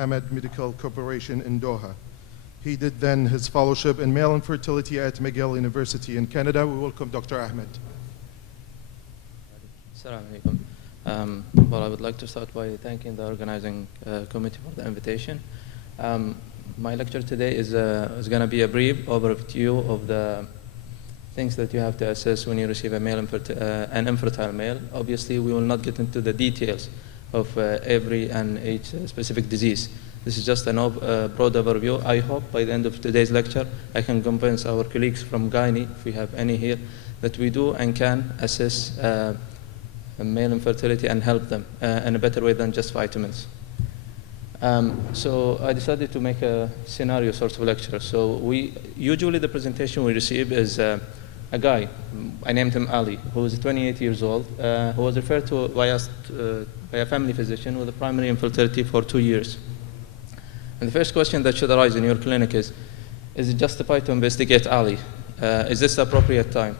Hamad Medical Corporation in Doha. He did then his fellowship in male infertility at McGill University in Canada. We welcome Dr. Ahmed. Assalamu alaikum. Well, I would like to start by thanking the organizing committee for the invitation. My lecture today is going to be a brief overview of the things that you have to assess when you receive an infertile male. Obviously, we will not get into the details of every and each specific disease. This is just a broad overview. I hope by the end of today's lecture, I can convince our colleagues from Gyne, if we have any here, that we do and can assess male infertility and help them in a better way than just vitamins. So I decided to make a scenario sort of lecture. So usually the presentation we receive is a guy, I named him Ali, who is 28 years old, who was referred to by a family physician with a primary infertility for 2 years. And the first question that should arise in your clinic is it justified to investigate Ali? Is this the appropriate time?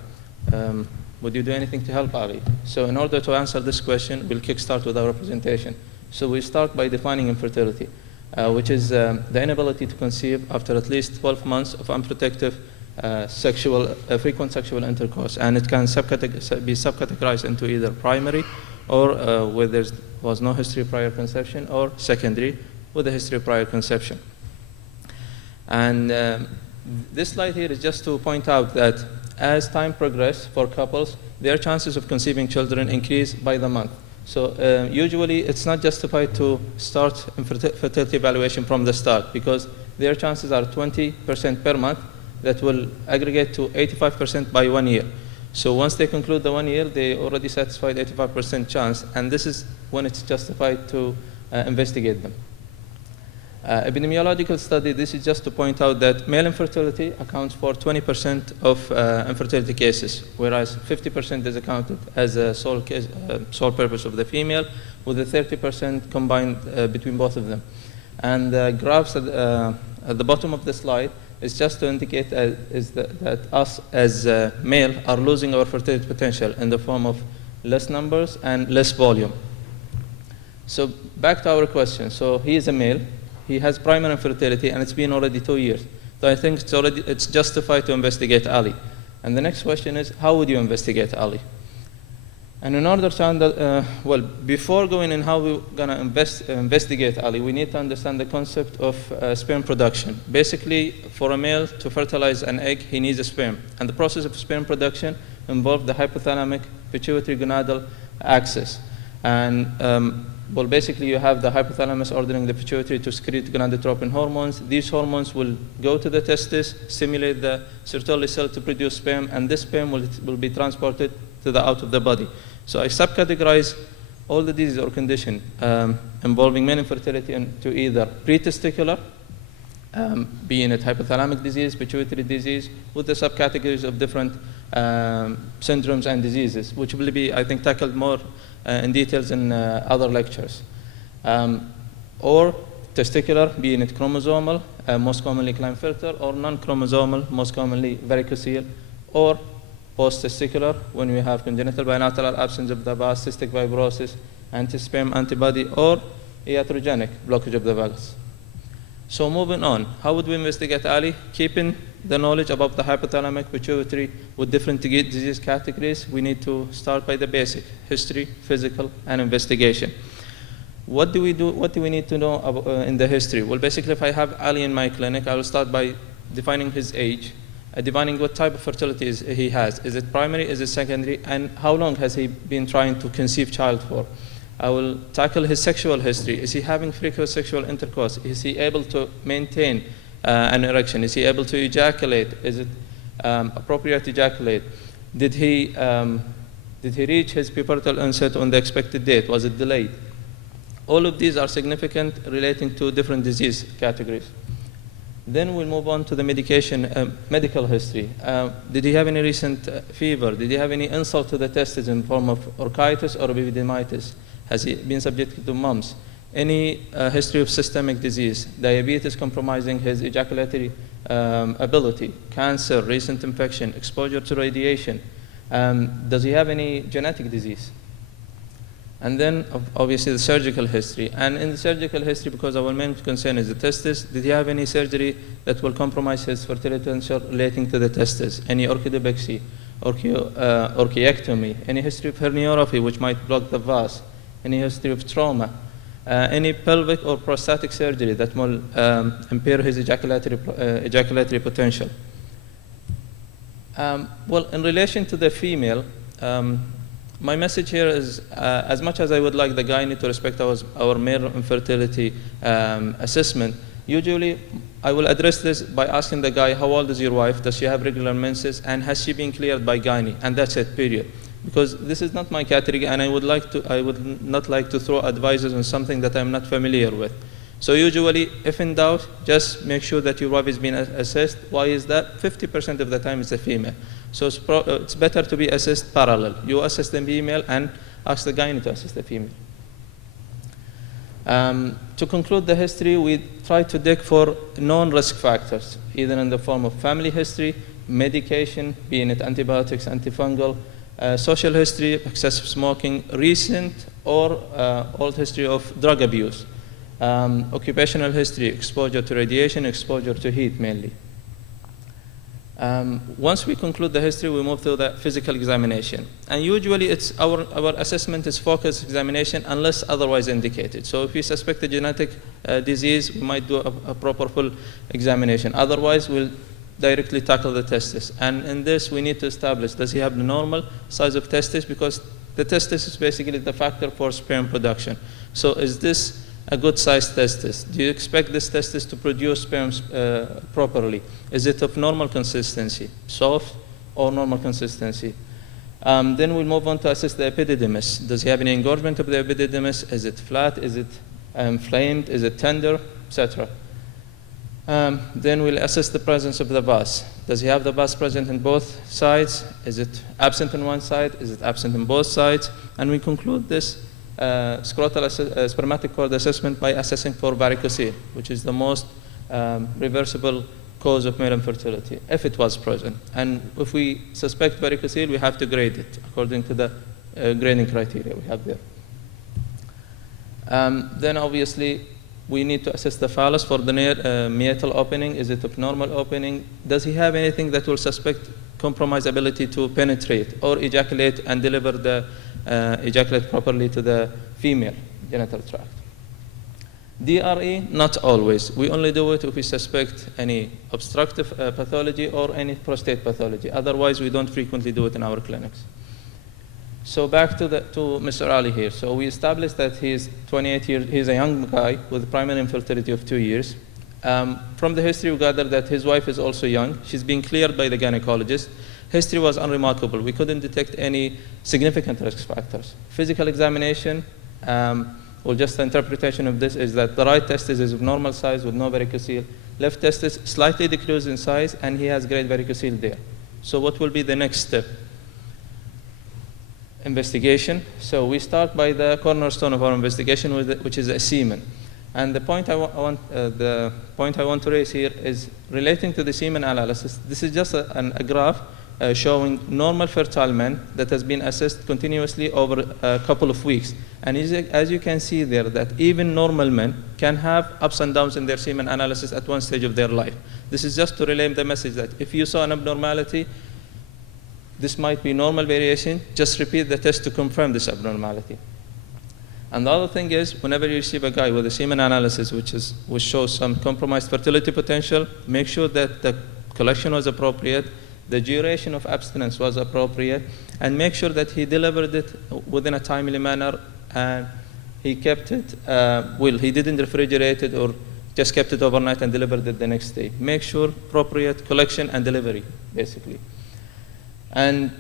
Would you do anything to help Ali? So in order to answer this question, we'll kickstart with our presentation. So we start by defining infertility, which is the inability to conceive after at least 12 months of unprotected frequent sexual intercourse. And it can be subcategorized into either primary, or where there was no history of prior conception, or secondary, with a history of prior conception. And this slide here is just to point out that as time progresses for couples, their chances of conceiving children increase by the month. So usually it's not justified to start fertility evaluation from the start, because their chances are 20% per month that will aggregate to 85% by 1 year. So once they conclude the 1 year, they already satisfied 85% chance, and this is when it's justified to investigate them. Epidemiological study, this is just to point out that male infertility accounts for 20% of infertility cases, whereas 50% is accounted as a sole purpose of the female, with the 30% combined between both of them. And the graphs at the bottom of the slide is just to indicate that us as male are losing our fertility potential in the form of less numbers and less volume. So back to our question. So he is a male. He has primary infertility, and it's been already 2 years. So I think it's justified to investigate Ali. And the next question is, how would you investigate Ali? And in order to before going in how we're going to investigate Ali, we need to understand the concept of sperm production. Basically, for a male to fertilize an egg, he needs a sperm. And the process of sperm production involves the hypothalamic pituitary gonadal axis. And basically, you have the hypothalamus ordering the pituitary to secrete gonadotropin hormones. These hormones will go to the testis, stimulate the Sertoli cell to produce sperm, and this sperm will be transported to the out of the body. So I subcategorize all the diseases or conditions involving male infertility into either pre-testicular, being it hypothalamic disease, pituitary disease, with the subcategories of different syndromes and diseases, which will be, I think, tackled more in details in other lectures. Or testicular, being it chromosomal, most commonly Klinefelter, or non-chromosomal, most commonly varicocele, or post-testicular, when we have congenital bilateral absence of the vas, cystic fibrosis, anti-sperm antibody, or iatrogenic blockage of the vas. So moving on, how would we investigate Ali? Keeping the knowledge about the hypothalamic pituitary with different disease categories, we need to start by the basic: history, physical, and investigation. What do we do? What do we need to know about, in the history? Well, basically, if I have Ali in my clinic, I will start by defining his age, defining what type of fertility he has. Is it primary? Is it secondary? And how long has he been trying to conceive child for? I will tackle his sexual history. Is he having frequent sexual intercourse? Is he able to maintain an erection? Is he able to ejaculate? Is it appropriate to ejaculate? Did he reach his pubertal onset on the expected date? Was it delayed? All of these are significant relating to different disease categories. Then we'll move on to the medical history. Did he have any recent fever? Did he have any insult to the testes in form of orchitis or epididymitis? Has he been subjected to mumps? Any history of systemic disease, diabetes compromising his ejaculatory ability, cancer, recent infection, exposure to radiation? Does he have any genetic disease? And then, obviously, the surgical history. And in the surgical history, because our main concern is the testes, did he have any surgery that will compromise his fertility potential relating to the testes? Any orchidopexy, orchiectomy, any history of herniorrhaphy, which might block the vas, any history of trauma, any pelvic or prostatic surgery that will impair his ejaculatory potential. Well, in relation to the female, my message here is, as much as I would like the gynae to respect our male infertility assessment, usually I will address this by asking the guy, how old is your wife? Does she have regular menses? And has she been cleared by gynae? And that's it, period. Because this is not my category, and I would not like to throw advices on something that I'm not familiar with. So usually, if in doubt, just make sure that your wife is being assessed. Why is that? 50% of the time it's a female. So it's better to be assessed parallel. You assess the female and ask the gynae to assess the female. To conclude the history, we try to dig for known risk factors, either in the form of family history, medication, being it antibiotics, antifungal, social history, excessive smoking, recent or old history of drug abuse, occupational history, exposure to radiation, exposure to heat mainly. Once we conclude the history, we move to the physical examination. And usually it's our assessment is focused examination unless otherwise indicated. So if we suspect a genetic disease, we might do a proper full examination. Otherwise, we'll directly tackle the testis. And in this, we need to establish, does he have the normal size of testis? Because the testis is basically the factor for sperm production. So is this a good sized testis? Do you expect this testis to produce sperms properly? Is it of normal consistency, soft or normal consistency? Then we'll move on to assess the epididymis. Does he have any engorgement of the epididymis? Is it flat? Is it inflamed? Is it tender? Etc. Then we'll assess the presence of the vas. Does he have the vas present in both sides? Is it absent on one side? Is it absent on both sides? And we conclude this scrotal spermatic cord assessment by assessing for varicocele, which is the most reversible cause of male infertility, if it was present. And if we suspect varicocele, we have to grade it according to the grading criteria we have there. Then obviously, we need to assess the phallus for the meatal opening. Is it of normal opening? Does he have anything that will suspect compromised ability to penetrate or ejaculate and deliver the ejaculate properly to the female genital tract? DRE, not always. We only do it if we suspect any obstructive pathology or any prostate pathology. Otherwise, we don't frequently do it in our clinics. So back to Mr. Ali here. So we established that he's 28 years, he's a young guy with primary infertility of 2 years. From the history, we gathered that his wife is also young. She's been cleared by the gynecologist. History was unremarkable. We couldn't detect any significant risk factors. Physical examination, or just the interpretation of this is that the right testis is of normal size with no varicocele. Left testis slightly decreased in size, and he has great varicocele there. So what will be the next step? Investigation. So we start by the cornerstone of our investigation, which is a semen. And the point I want to raise here is relating to the semen analysis. This is just a graph showing normal fertile men that has been assessed continuously over a couple of weeks. And as you can see there, that even normal men can have ups and downs in their semen analysis at one stage of their life. This is just to relay the message that if you saw an abnormality, this might be normal variation. Just repeat the test to confirm this abnormality. And the other thing is, whenever you receive a guy with a semen analysis which shows some compromised fertility potential, make sure that the collection was appropriate, the duration of abstinence was appropriate, and make sure that he delivered it within a timely manner, and he kept it, he didn't refrigerate it or just kept it overnight and delivered it the next day. Make sure appropriate collection and delivery, basically. And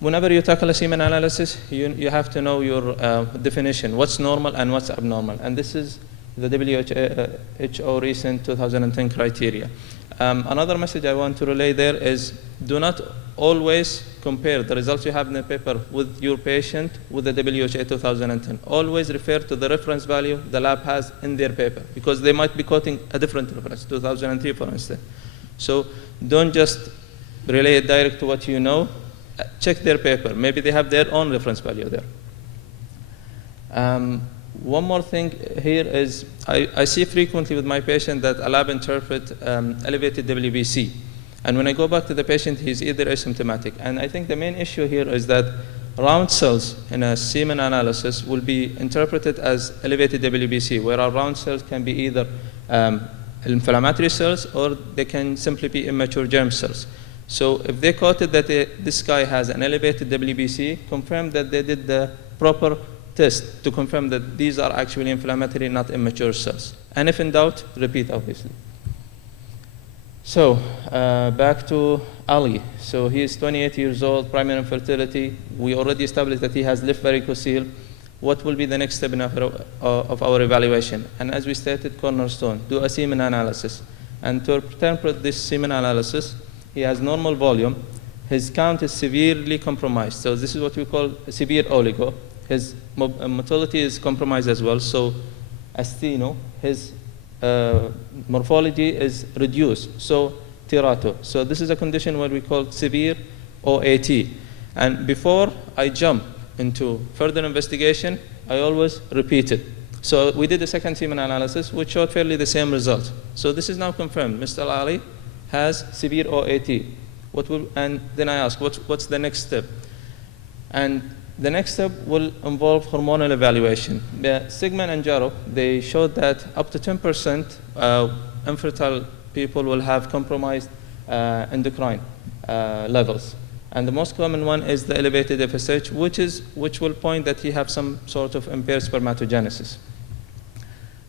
whenever you tackle a semen analysis, you have to know your definition, what's normal and what's abnormal. And this is the WHO recent 2010 criteria. Another message I want to relay there is do not always compare the results you have in the paper with your patient with the WHO 2010. Always refer to the reference value the lab has in their paper, because they might be quoting a different reference, 2003 for instance. So don't just relay it direct to what you know. Check their paper. Maybe they have their own reference value there. One more thing here is I see frequently with my patient that a lab interpret elevated WBC. And when I go back to the patient, he's either asymptomatic. And I think the main issue here is that round cells in a semen analysis will be interpreted as elevated WBC, where our round cells can be either inflammatory cells or they can simply be immature germ cells. So if they quoted that this guy has an elevated WBC, confirm that they did the proper test to confirm that these are actually inflammatory, not immature cells. And if in doubt, repeat, obviously. So back to Ali. So he is 28 years old, primary infertility. We already established that he has left varicocele. What will be the next step in of our evaluation? And as we stated, cornerstone, do a semen analysis. And to interpret this semen analysis, he has normal volume. His count is severely compromised. So this is what we call severe oligo. His motility is compromised as well. So asteno, his morphology is reduced. So tirato. So this is a condition where we call severe OAT. And before I jump into further investigation, I always repeat it. So we did a second semen analysis, which showed fairly the same result. So this is now confirmed. Mr. Ali has severe OAT. And then I ask, what's the next step? And the next step will involve hormonal evaluation. Sigman and Jarrow, they showed that up to 10% infertile people will have compromised endocrine levels. And the most common one is the elevated FSH, which will point that he have some sort of impaired spermatogenesis.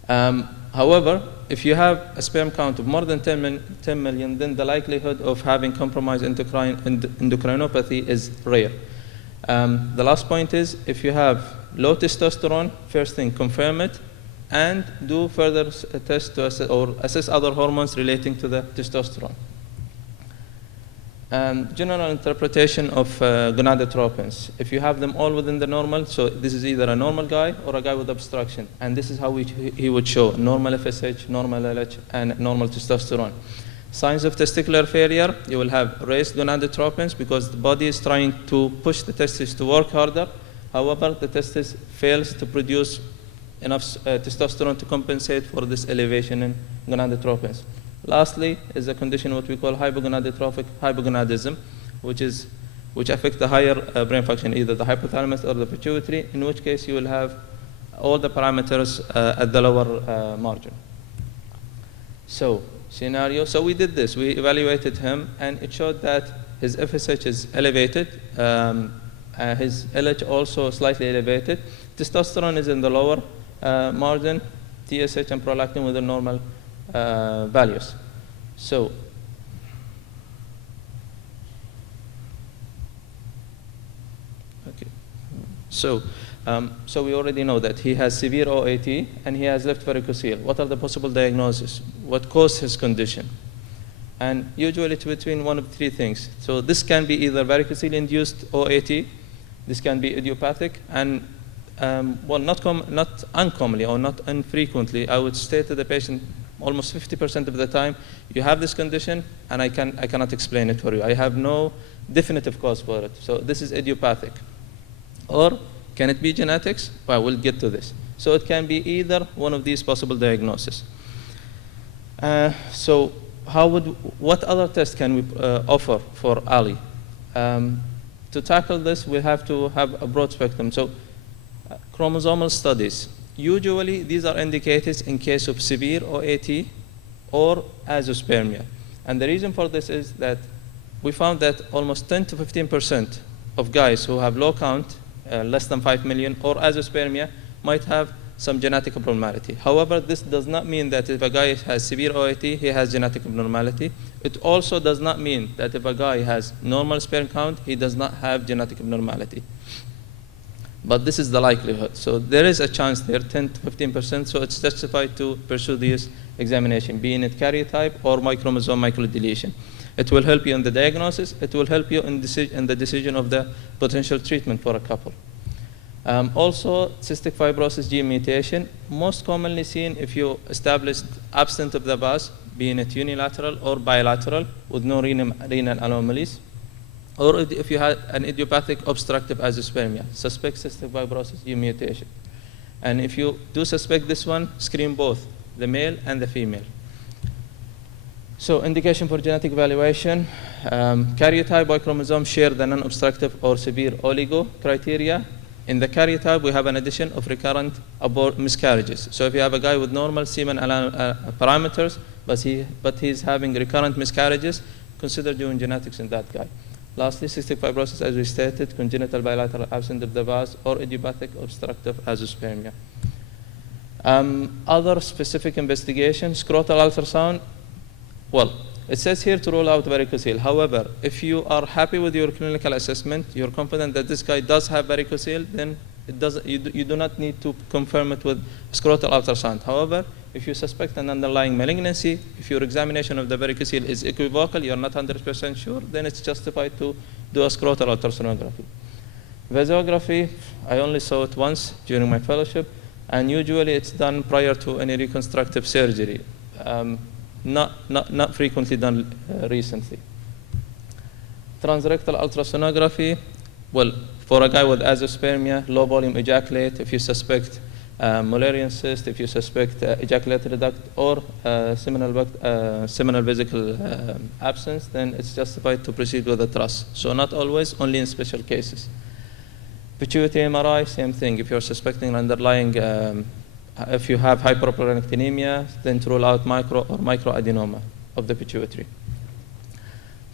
However, if you have a sperm count of more than 10 million, then the likelihood of having compromised endocrinopathy is rare. The last point is, if you have low testosterone, first thing, confirm it, and do further tests to assess other hormones relating to the testosterone. General interpretation of gonadotropins. If you have them all within the normal, so this is either a normal guy or a guy with obstruction, and this is how he would show normal FSH, normal LH, and normal testosterone. Signs of testicular failure, you will have raised gonadotropins because the body is trying to push the testes to work harder. However, the testis fails to produce enough testosterone to compensate for this elevation in gonadotropins. Lastly is a condition what we call hypogonaditrophic hypogonadism, which affects the higher brain function, either the hypothalamus or the pituitary, in which case you will have all the parameters at the lower margin. So scenario, so we did this, we evaluated him, and it showed that his FSH is elevated, his LH also slightly elevated, testosterone is in the lower margin, TSH and prolactin with the normal values. So we already know that he has severe OAT and he has left varicocele. What are the possible diagnoses? What caused his condition? And usually it's between one of three things. So this can be either varicocele-induced OAT, this can be idiopathic, and well, not uncommonly or not infrequently, I would say to the patient, almost 50% of the time, you have this condition and I cannot explain it for you. I have no definitive cause for it. So this is idiopathic. Or can it be genetics? Well, we'll get to this. So it can be either one of these possible diagnoses. So what other tests can we offer for Ali? To tackle this, we have to have a broad spectrum. So chromosomal studies. Usually, these are indicated in case of severe OAT or azoospermia. And the reason for this is that we found that almost 10 to 15% of guys who have low count, less than 5 million, or azoospermia, might have some genetic abnormality. However, this does not mean that if a guy has severe OAT, he has genetic abnormality. It also does not mean that if a guy has normal sperm count, he does not have genetic abnormality. But this is the likelihood. So there is a chance there, 10 to 15%, so it's justified to pursue this examination, being it karyotype or Y chromosome microdeletion. It will help you in the diagnosis. It will help you in the decision of the potential treatment for a couple. Also, cystic fibrosis gene mutation, most commonly seen if you establish absent of the VAS, being it unilateral or bilateral with no renal anomalies. Or if you had an idiopathic obstructive azoospermia, suspect cystic fibrosis gene mutation. And if you do suspect this one, screen both, the male and the female. So indication for genetic evaluation, karyotype by chromosome share the non-obstructive or severe oligo criteria. In the karyotype, we have an addition of recurrent miscarriages. So if you have a guy with normal semen parameters, but he's having recurrent miscarriages, consider doing genetics in that guy. Lastly, cystic fibrosis, as we stated, congenital bilateral absence of the vas, or idiopathic obstructive azoospermia. Other specific investigations, scrotal ultrasound. Well, it says here to rule out varicocele. However, if you are happy with your clinical assessment, you're confident that this guy does have varicocele, then you do not need to confirm it with scrotal ultrasound. However, if you suspect an underlying malignancy, if your examination of the varicocele is equivocal, you're not 100% sure, then it's justified to do a scrotal ultrasonography. Vasography, I only saw it once during my fellowship, and usually it's done prior to any reconstructive surgery. Not frequently done recently. Transrectal ultrasonography, well, for a guy with azoospermia, low volume ejaculate, if you suspect Mullerian cyst, if you suspect ejaculatory duct or seminal vesicle absence, then it's justified to proceed with a truss. So not always, only in special cases. Pituitary MRI, same thing. If you're suspecting an underlying, if you have hyperprolactinemia, then to rule out micro or microadenoma of the pituitary.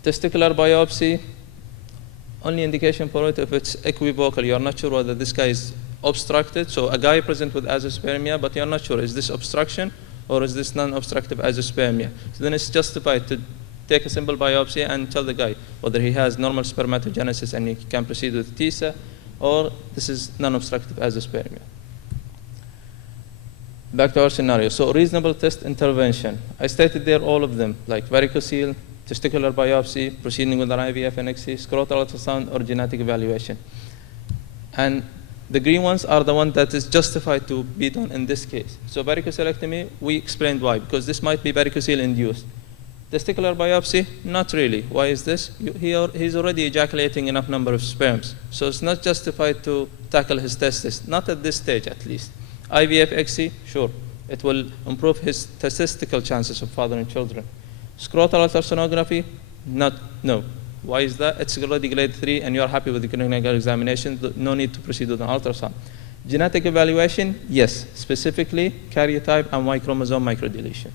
Testicular biopsy, only indication for it if it's equivocal. You're not sure whether this guy is obstructed. So a guy present with azoospermia, but you're not sure, is this obstruction or is this non-obstructive azoospermia? So then it's justified to take a simple biopsy and tell the guy whether he has normal spermatogenesis and he can proceed with TISA, or this is non-obstructive azoospermia. Back to our scenario. So reasonable test intervention. I stated there all of them, like varicocele, testicular biopsy, proceeding with an IVF NXC, scrotal ultrasound, or genetic evaluation. And the green ones are the one that is justified to be done in this case. So varicocelectomy, we explained why, because this might be varicocele induced. Testicular biopsy, not really. Why is this? He's already ejaculating enough number of sperms. So it's not justified to tackle his testis, not at this stage at least. IVF XC, sure. It will improve his statistical chances of fathering children. Scrotal ultrasonography, no. Why is that? It's already grade 3 and you're happy with the clinical examination, no need to proceed with an ultrasound. Genetic evaluation, yes, specifically karyotype and Y chromosome microdeletion.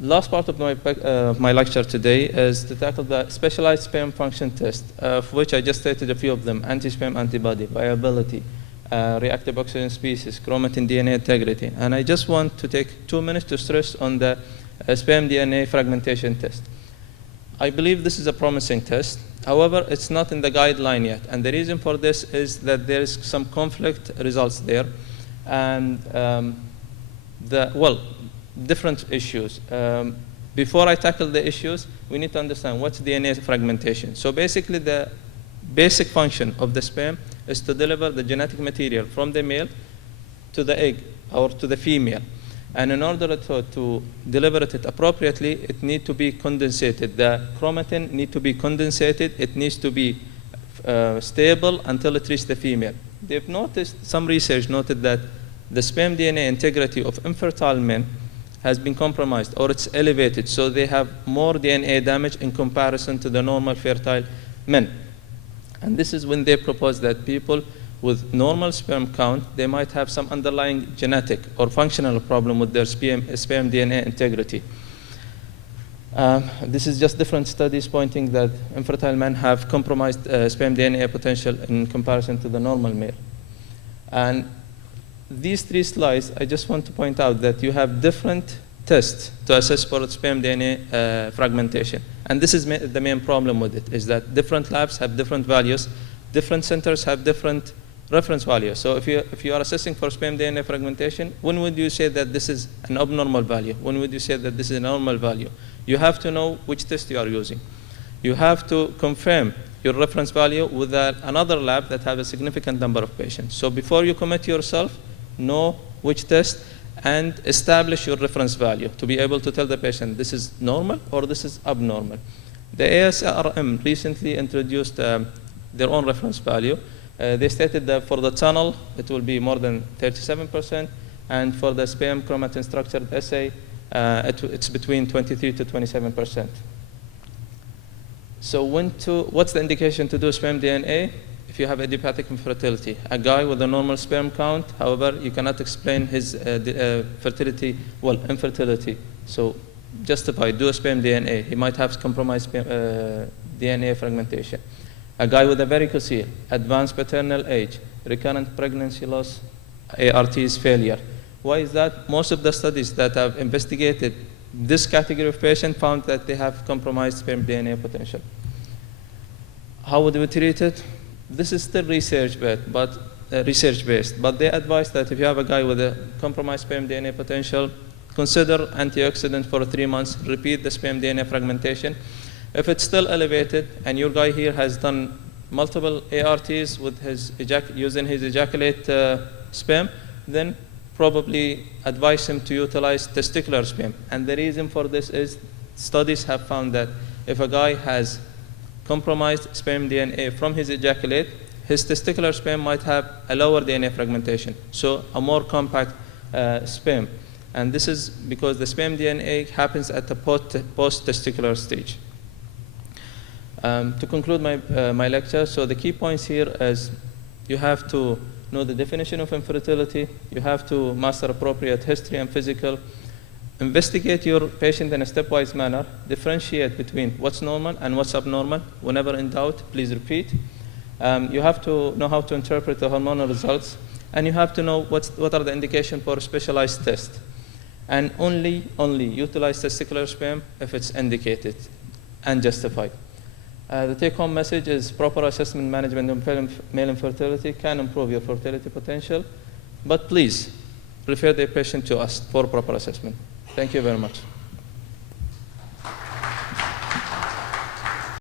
Last part of my lecture today is to tackle the specialized sperm function test, of which I just stated a few of them: anti-sperm antibody, viability, reactive oxygen species, chromatin DNA integrity. And I just want to take 2 minutes to stress on the sperm DNA fragmentation test. I believe this is a promising test. However, it's not in the guideline yet. And the reason for this is that there is some conflict results there. And different issues. Before I tackle the issues, we need to understand what's DNA fragmentation. So basically, the basic function of the sperm is to deliver the genetic material from the male to the egg or to the female. And in order to deliver it appropriately, it needs to be condensated. The chromatin needs to be condensated. It needs to be stable until it reaches the female. They've noticed, some research noted that the sperm DNA integrity of infertile men has been compromised, or it's elevated, so they have more DNA damage in comparison to the normal fertile men. And this is when they propose that people with normal sperm count, they might have some underlying genetic or functional problem with their sperm DNA integrity. This is just different studies pointing that infertile men have compromised sperm DNA potential in comparison to the normal male. And these 3 slides, I just want to point out that you have different tests to assess for sperm DNA fragmentation. And this is the main problem with it, is that different labs have different values, different centers have different reference values. So if you are assessing for sperm DNA fragmentation, when would you say that this is an abnormal value? When would you say that this is a normal value? You have to know which test you are using. You have to confirm your reference value with another lab that has a significant number of patients. So before you commit yourself, know which test and establish your reference value to be able to tell the patient this is normal or this is abnormal. The ASRM recently introduced their own reference value, They stated that for the tunnel, it will be more than 37%, and for the sperm chromatin structured assay, it's between 23 to 27%. So what's the indication to do sperm DNA? If you have idiopathic infertility, a guy with a normal sperm count, however, you cannot explain his infertility. So justify, do a sperm DNA. He might have compromised DNA fragmentation. A guy with a varicocele, advanced paternal age, recurrent pregnancy loss, ARTs failure. Why is that? Most of the studies that have investigated this category of patient found that they have compromised sperm DNA potential. How would we treat it? This is still research-based, but they advise that if you have a guy with a compromised sperm DNA potential, consider antioxidant for 3 months, repeat the sperm DNA fragmentation. If it's still elevated, and your guy here has done multiple ARTs with using his ejaculate sperm, then probably advise him to utilize testicular sperm. And the reason for this is studies have found that if a guy has compromised sperm DNA from his ejaculate, his testicular sperm might have a lower DNA fragmentation, so a more compact sperm. And this is because the sperm DNA happens at the post-testicular stage. To conclude my lecture, so the key points here is you have to know the definition of infertility, you have to master appropriate history and physical, investigate your patient in a stepwise manner, differentiate between what's normal and what's abnormal. Whenever in doubt, please repeat. You have to know how to interpret the hormonal results, and you have to know what are the indications for specialized tests. And only utilize testicular sperm if it's indicated and justified. The take-home message is proper assessment management of male infertility can improve your fertility potential, but please refer the patient to us for proper assessment. Thank you very much.